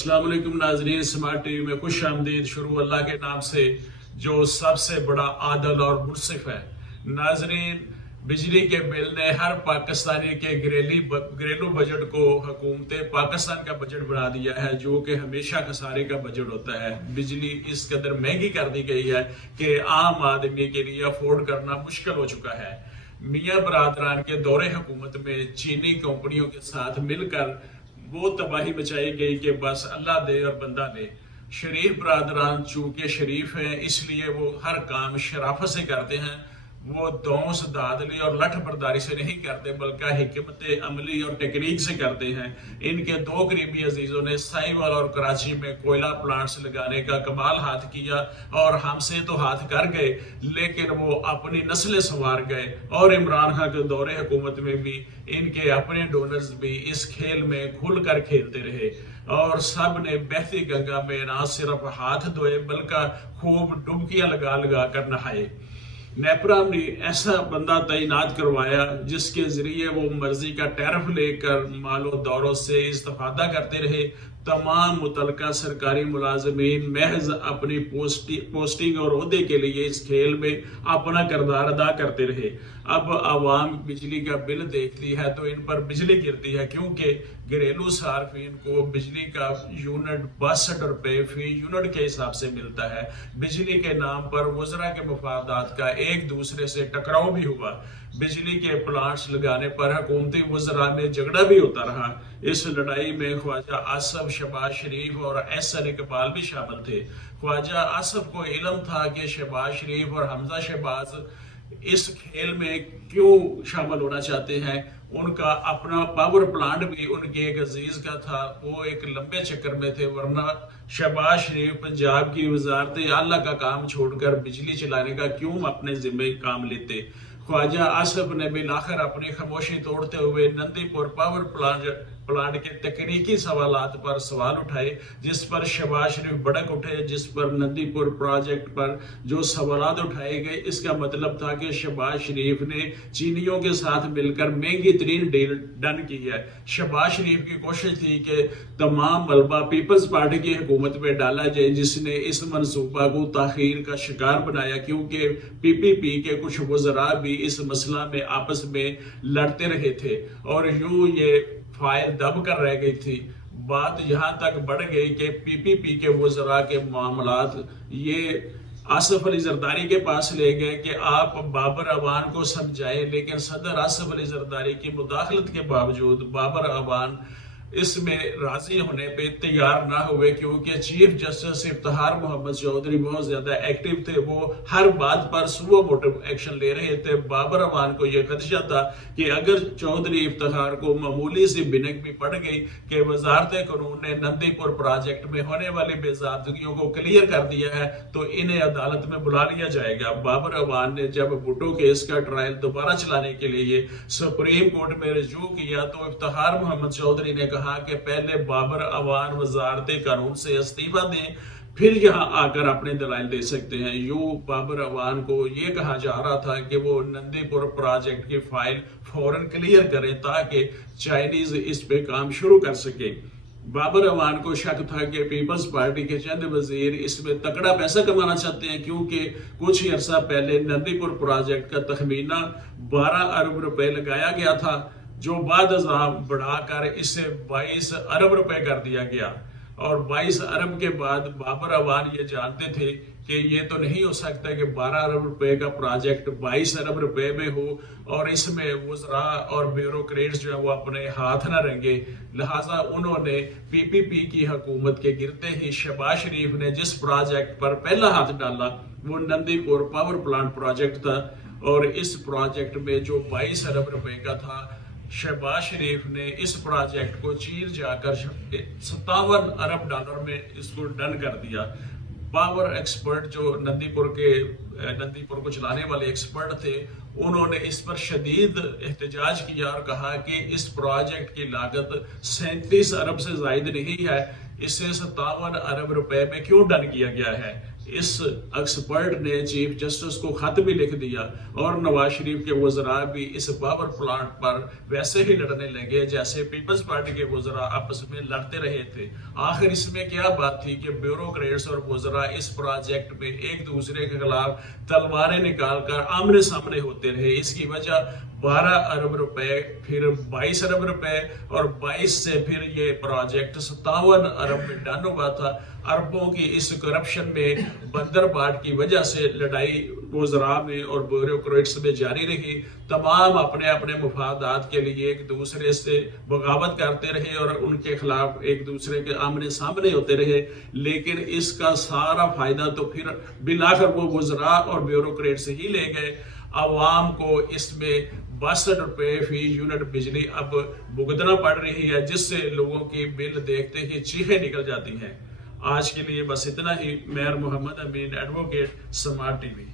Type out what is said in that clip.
अस्सलाम वालेकुम नाजरीन, स्मार्ट टीवी में खुश आमदीद। शुरू अल्लाह के नाम से जो सबसे बड़ा आदल और मुनसिफ है। नाजरीन, बिजली के बिल ने हर पाकिस्तानी के घरेलू बजट को हुकूमत पाकिस्तान का बजट बना दिया है, जो कि हमेशा खसारे का बजट होता है। बिजली इस कदर महंगी कर दी गई है कि आम आदमी के लिए अफोर्ड करना मुश्किल हो चुका है। मियाँ बरादरान के दौरे हुकूमत में चीनी कंपनियों के साथ मिलकर वो तबाही मचाई गई कि बस अल्लाह दे और बंदा दे। शरीफ बरादरान चूंकि शरीफ हैं, इसलिए वो हर काम शराफत से करते हैं। वो दौस दादली और लठ बरदारी से नहीं करते, बल्कि हिकमत अमली और टेक्निक से करते हैं। इनके दो करीबी अजीजों ने साहिवाल और कराची में कोयला प्लांट्स लगाने का कमाल हाथ किया और हमसे तो हाथ कर गए, लेकिन वो अपनी नस्लें संवार गए। और इमरान खान के दौरे हुकूमत में भी इनके अपने डोनर्स भी इस खेल में खुल कर खेलते रहे और सब ने बहती गंगा में ना सिर्फ हाथ धोए बल्कि खूब डुबकियां लगा लगा कर नहाए। नेपराम ने ऐसा बंदा तैनात करवाया जिसके जरिए वो मर्जी का टैरिफ लेकर मालो दौरों से इस्तेफादा करते रहे। तमाम मुतलका सरकारी मुलाजमीन महज अपनी पोस्टिंग और ओहदे के लिए इस खेल में अपना किरदार अदा करते रहे। अब आवाम बिजली का बिल देखती है तो इन पर बिजली गिरती है, क्योंकि घरेलू सार्फिन को बिजली का यूनिट 62 रुपए फी यूनिट के हिसाब से मिलता है। बिजली के नाम पर वज़रा के मफादात का एक दूसरे से टकराव भी हुआ। बिजली के प्लांट्स लगाने पर हुकूमती वज़रा में झगड़ा भी होता रहा। इस लड़ाई में ख्वाजा आसफ, शहबाज शरीफ और एहसन इकबाल भी शामिल थे। ख्वाजा आसफ को इल्म था कि शहबाज शरीफ और हमजा शहबाज इस खेल में क्यों शामिल होना चाहते हैं। उनका अपना पावर प्लांट भी उनके एक अजीज का था, वो एक लंबे चक्कर में थे, वरना शहबाज शरीफ पंजाब की वजारत आला का काम छोड़कर बिजली चलाने का क्यों अपने जिम्मे काम लेते। ख्वाजा आसफ ने बिलाखिर अपनी खामोशी तोड़ते हुए नंदीपुर पावर प्लांट के तकनीकी सवालात पर सवाल उठाए, जिस पर शहबाज शरीफ भड़क उठे। जिस पर नंदीपुर प्रोजेक्ट पर जो सवालात उठाए गए, इसका मतलब था कि शहबाज शरीफ ने चीनियों के साथ मिलकर महंगी तरीन डील डन की है। शहबाज शरीफ की कोशिश थी कि तमाम मलबा पीपल्स पार्टी की हुकूमत में डाला जाए, जिसने इस मनसूबा को ताखीर का शिकार बनाया, क्योंकि PPP के कुछ वज़रा भी इस मसला में आपस में लड़ते रहे थे और यूं ये फाइल दब कर रह गई थी। बात यहाँ तक बढ़ गई कि PPP के वज़रा के मामलात ये आसफ अली जरदारी के पास ले गए कि आप बाबर अवान को समझाएं, लेकिन सदर आसफ अली जरदारी की मुदाखलत के बावजूद बाबर अवान इसमें राजी होने पे तैयार ना हुए, क्योंकि चीफ जस्टिस इफ्तिखार मोहम्मद चौधरी बहुत ज्यादा एक्टिव थे। वो हर बात पर सुबह मोटिव एक्शन ले रहे थे। बाबर अवान को यह खदशा था कि अगर चौधरी इफ्तिखार को मामूली सी बिनक भी पड़ गई कि वजारत कानून ने नंदीपुर प्रोजेक्ट में होने वाली बेजादगियों को क्लियर कर दिया है तो इन्हें अदालत में बुला लिया जाएगा। बाबर अवान ने जब भुट्टो केस का ट्रायल दोबारा चलाने के लिए सुप्रीम कोर्ट में रजू किया तो इफ्तिखार मोहम्मद चौधरी ने कहा कि पहले बाबर अवान वजारत कानून से इस्तीफा दें, फिर यहाँ आकर अपने दलाइल दे सकते हैं। यूं बाबर अवान को ये कहा जा रहा था कि वो नंदीपुर प्रोजेक्ट की फाइल फौरन क्लियर करें ताकि चाइनीज इस पे काम शुरू कर सके। बाबर अवान को शक था कि पीपल्स पार्टी के चंद वजीर इसमें तगड़ा पैसा कमाना चाहते हैं, क्योंकि कुछ ही अरसा पहले नंदीपुर प्रोजेक्ट का तखमीना 12 अरब रुपए लगाया गया था, जो बाद बढ़ाकर इसे 22 अरब रुपए कर दिया गया। और 22 अरब के बाद बाबर अवान ये जानते थे कि ये तो नहीं हो सकता कि 12 अरब रुपए का प्रोजेक्ट 22 अरब रुपए में हो और इसमें वज़रा और ब्यूरोक्रेट्स जो है वो अपने हाथ ना रंगे। लिहाजा उन्होंने PPP की हुकूमत के गिरते ही शहबाज शरीफ ने जिस प्रोजेक्ट पर पहला हाथ डाला वो नंदीपुर पावर प्लांट प्रोजेक्ट था, और इस प्रोजेक्ट में जो 22 अरब रुपए का था, शहबाज शरीफ ने इस प्रोजेक्ट को चीर जाकर 57 अरब डॉलर में इसको डन कर दिया। पावर एक्सपर्ट जो नंदीपुर को चलाने वाले एक्सपर्ट थे, उन्होंने इस पर शदीद एहतजाज किया और कहा कि इस प्रोजेक्ट की लागत 37 अरब से ज्यादा नहीं है, इसे 57 अरब रुपए में क्यों डन किया गया है। اس ایکسپرٹ نے چیف جسٹس کو خط بھی لکھ دیا اور نواز شریف کے وزراء بھی اس پاور پلانٹ پر ویسے ہی لڑنے لگے جیسے پیپلز پارٹی کے وزراء آپس میں لڑتے رہے تھے. آخر اس میں کیا بات تھی کہ بیوروکریٹس اور وزراء اس پروجیکٹ میں ایک دوسرے کے خلاف تلواریں نکال کر آمنے سامنے ہوتے رہے. اس کی وجہ 12 ارب روپے، پھر 22 ارب روپے، اور 22 سے پھر یہ پروجیکٹ 57 ارب میں ڈن ہوا تھا. اربوں کی اس کرپشن میں بندر باٹ کی وجہ سے لڑائی وزراء میں اور بیوروکریٹس میں جاری رہی. تمام اپنے اپنے مفادات کے لیے ایک دوسرے سے بغاوت کرتے رہے اور ان کے خلاف ایک دوسرے کے آمنے سامنے ہوتے رہے. لیکن اس کا سارا فائدہ تو پھر بالآخر وہ وزراء اور بیوروکریٹس ہی لے گئے. عوام کو اس میں 62 روپے فی یونٹ بجلی اب بھگتنا پڑ رہی ہے، جس سے لوگوں کی بل دیکھتے ہی چیخیں نکل جاتی ہیں. آج کے لیے بس اتنا ہی. میر محمد امین، ایڈوکیٹ، سمارٹ ٹی وی.